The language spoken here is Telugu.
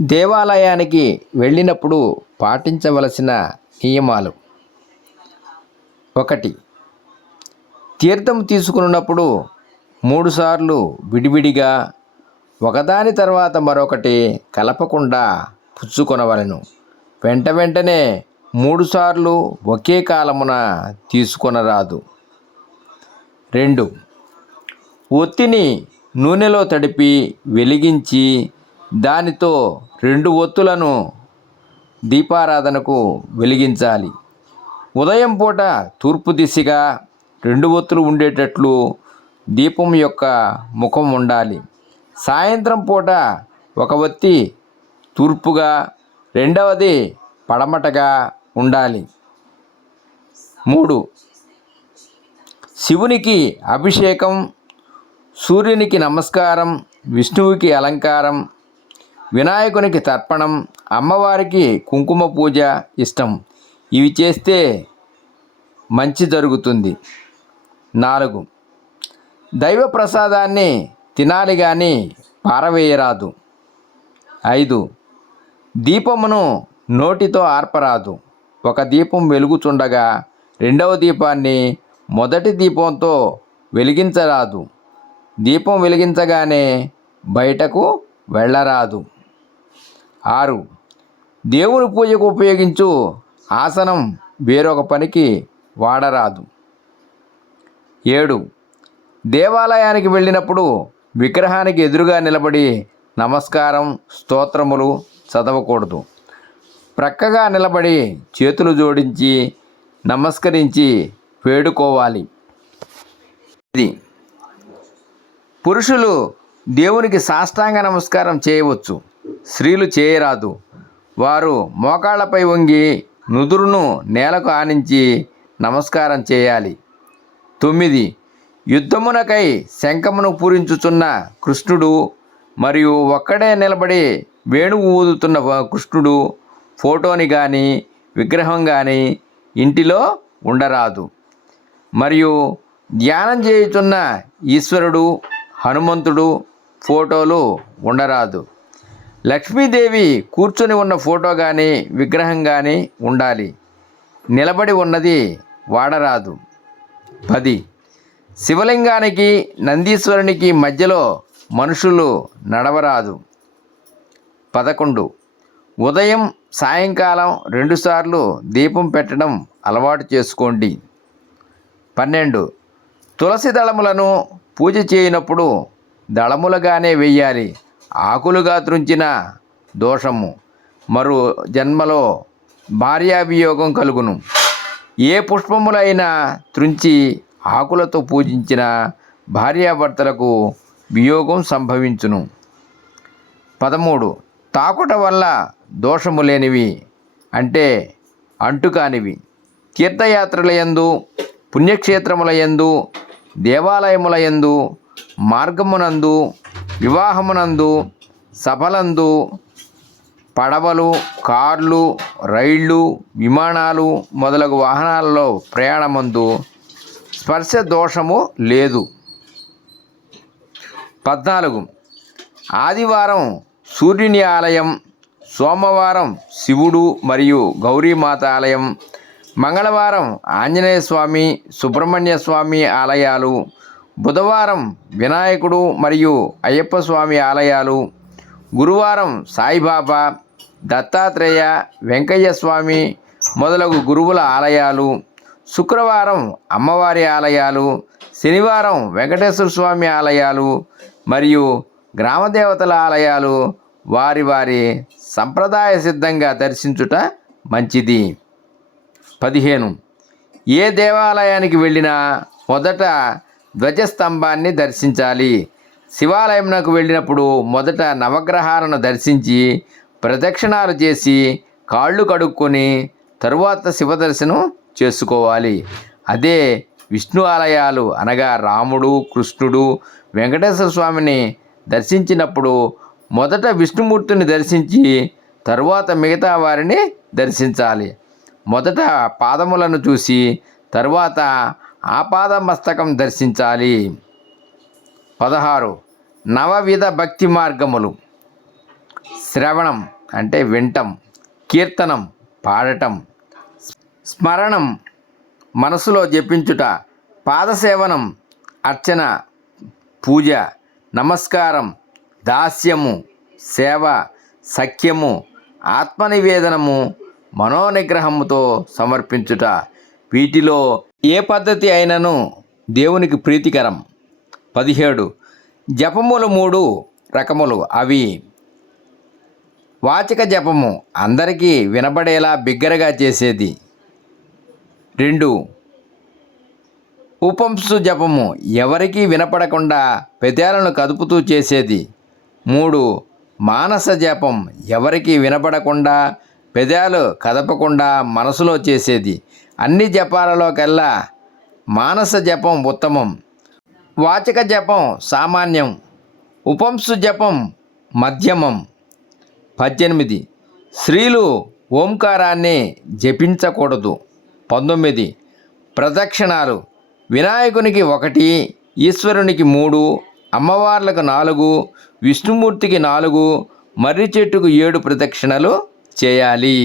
దేవాలయానికి వెళ్ళినప్పుడు పాటించవలసిన నియమాలు. ఒకటి తీర్థం తీసుకున్నప్పుడు మూడుసార్లు విడివిడిగా ఒకదాని తర్వాత మరొకటి కలపకుండా పుచ్చుకొనవలెను. వెంట వెంటనే మూడుసార్లు ఒకే కాలమున తీసుకొనరాదు. రెండు ఒత్తిని నూనెలో తడిపి వెలిగించి దానితో రెండు ఒత్తులను దీపారాధనకు వెలిగించాలి. ఉదయం పూట తూర్పు దిశగా రెండు ఒత్తులు ఉండేటట్లు దీపం యొక్క ముఖం ఉండాలి. సాయంత్రం పూట ఒక ఒత్తి తూర్పుగా రెండవది పడమటగా ఉండాలి. మూడు. శివునికి అభిషేకం సూర్యునికి నమస్కారం విష్ణువుకి అలంకారం వినాయకునికి తర్పణం అమ్మవారికి కుంకుమ పూజ ఇష్టం. ఇవి చేస్తే మంచి జరుగుతుంది. నాలుగు. దైవ ప్రసాదాన్ని తినాలి కానీ పారవేయరాదు. ఐదు. దీపమును నోటితో ఆర్పరాదు. ఒక దీపం వెలుగుచుండగా రెండవ దీపాన్ని మొదటి దీపంతో వెలిగించరాదు. దీపం వెలిగించగానే బయటకు వెళ్ళరాదు. ఆరు. దేవుని పూజకు ఉపయోగించు ఆసనం వేరొక పనికి వాడరాదు. ఏడు. దేవాలయానికి వెళ్ళినప్పుడు విగ్రహానికి ఎదురుగా నిలబడి నమస్కారం స్తోత్రములు చదవకూడదు. ప్రక్కగా నిలబడి చేతులు జోడించి నమస్కరించి వేడుకోవాలి. ఇది పురుషులు దేవునికి సాష్టాంగ నమస్కారం చేయవచ్చు. స్త్రీలు చేయరాదు. వారు మోకాళ్ళపై వంగి నుదురును నేలకు ఆనించి నమస్కారం చేయాలి. తొమ్మిది. యుద్ధమునకై శంఖమును పూరించుచున్న కృష్ణుడు మరియు ఒక్కడే నిలబడి వేణువు ఊదుతున్న కృష్ణుడు ఫోటోని కానీ విగ్రహం కానీ ఇంటిలో ఉండరాదు. మరియు ధ్యానం చేయుచున్న ఈశ్వరుడు హనుమంతుడు ఫోటోలు ఉండరాదు. లక్ష్మీదేవి కూర్చొని ఉన్న ఫోటో కానీ విగ్రహం కానీ ఉండాలి. నిలబడి ఉన్నది వాడరాదు. పది. శివలింగానికి నందీశ్వరునికి మధ్యలో మనుషులు నడవరాదు. పదకొండు. ఉదయం సాయంకాలం రెండుసార్లు దీపం పెట్టడం అలవాటు చేసుకోండి. పన్నెండు. తులసి దళములను పూజ చేయనప్పుడు దళములుగానే వెయ్యాలి. ఆకులుగా త్రుంచిన దోషము. మరో జన్మలో భార్యాభియోగం కలుగును. ఏ పుష్పములైనా త్రుంచి ఆకులతో పూజించిన భార్యాభర్తలకు వియోగం సంభవించును. పదమూడు. తాకుట వల్ల దోషము లేనివి అంటే అంటుకానివి తీర్థయాత్రల యందు పుణ్యక్షేత్రముల యందు దేవాలయముల యందు మార్గమునందు వివాహమునందు సభలందు పడవలు కార్లు రైళ్ళు విమానాలు మొదలగు వాహనాలలో ప్రయాణమందు స్పర్శ దోషము లేదు. పద్నాలుగు. ఆదివారం సూర్యుని ఆలయం సోమవారం శివుడు మరియు గౌరీమాత ఆలయం మంగళవారం ఆంజనేయ స్వామి సుబ్రహ్మణ్య స్వామి ఆలయాలు బుధవారం వినాయకుడు మరియు అయ్యప్ప స్వామి ఆలయాలు. గురువారం సాయిబాబా దత్తాత్రేయ వెంకయ్య స్వామి మొదలగు గురువుల ఆలయాలు. శుక్రవారం అమ్మవారి ఆలయాలు. శనివారం వెంకటేశ్వర స్వామి ఆలయాలు మరియు గ్రామదేవతల ఆలయాలు వారి వారి సంప్రదాయ సిద్ధంగా దర్శించుట మంచిది. పదిహేను. ఏ దేవాలయానికి వెళ్ళినా మొదట ధ్వజస్తంభాన్ని దర్శించాలి. శివాలయంకు వెళ్ళినప్పుడు మొదట నవగ్రహాలను దర్శించి ప్రదక్షిణాలు చేసి కాళ్ళు కడుక్కొని తరువాత శివదర్శనం చేసుకోవాలి. అదే విష్ణు ఆలయాలు అనగా రాముడు కృష్ణుడు వెంకటేశ్వర స్వామిని దర్శించినప్పుడు మొదట విష్ణుమూర్తిని దర్శించి తరువాత మిగతా వారిని దర్శించాలి. మొదట పాదములను చూసి తరువాత ఆపాదమస్తకం మస్తకం దర్శించాలి. పదహారు నవవిధ భక్తి మార్గములు. శ్రవణం అంటే వింటం కీర్తనం పాడటం. స్మరణం మనసులో జపించుట పాదసేవనం అర్చన పూజ నమస్కారం దాస్యము సేవ సఖ్యము ఆత్మనివేదనము మనోనిగ్రహముతో సమర్పించుట వీటిలో ఏ పద్ధతి అయినను దేవునికి ప్రీతికరం? పదిహేడు. జపములు మూడు రకములు. అవి వాచక జపము అందరికీ వినబడేలా బిగ్గరగా చేసేది. రెండు. ఉపంసు జపము ఎవరికీ వినపడకుండా పెదాలను కదుపుతూ చేసేది. మూడు. మానస జపం ఎవరికీ వినపడకుండా పెదాలు కదపకుండా మనసులో చేసేది. అన్ని జపాలలో కల్లా మానస జపం ఉత్తమం. వాచక జపం సామాన్యం. ఉపంసు జపం మధ్యమం. పద్దెనిమిది. స్త్రీలు ఓంకారాన్ని జపించకూడదు. పంతొమ్మిది. ప్రదక్షిణాలు. వినాయకునికి ఒకటి ఈశ్వరునికి మూడు అమ్మవార్లకు నాలుగు విష్ణుమూర్తికి నాలుగు మర్రి చెట్టుకు ఏడు ప్రదక్షిణలు చేయాలి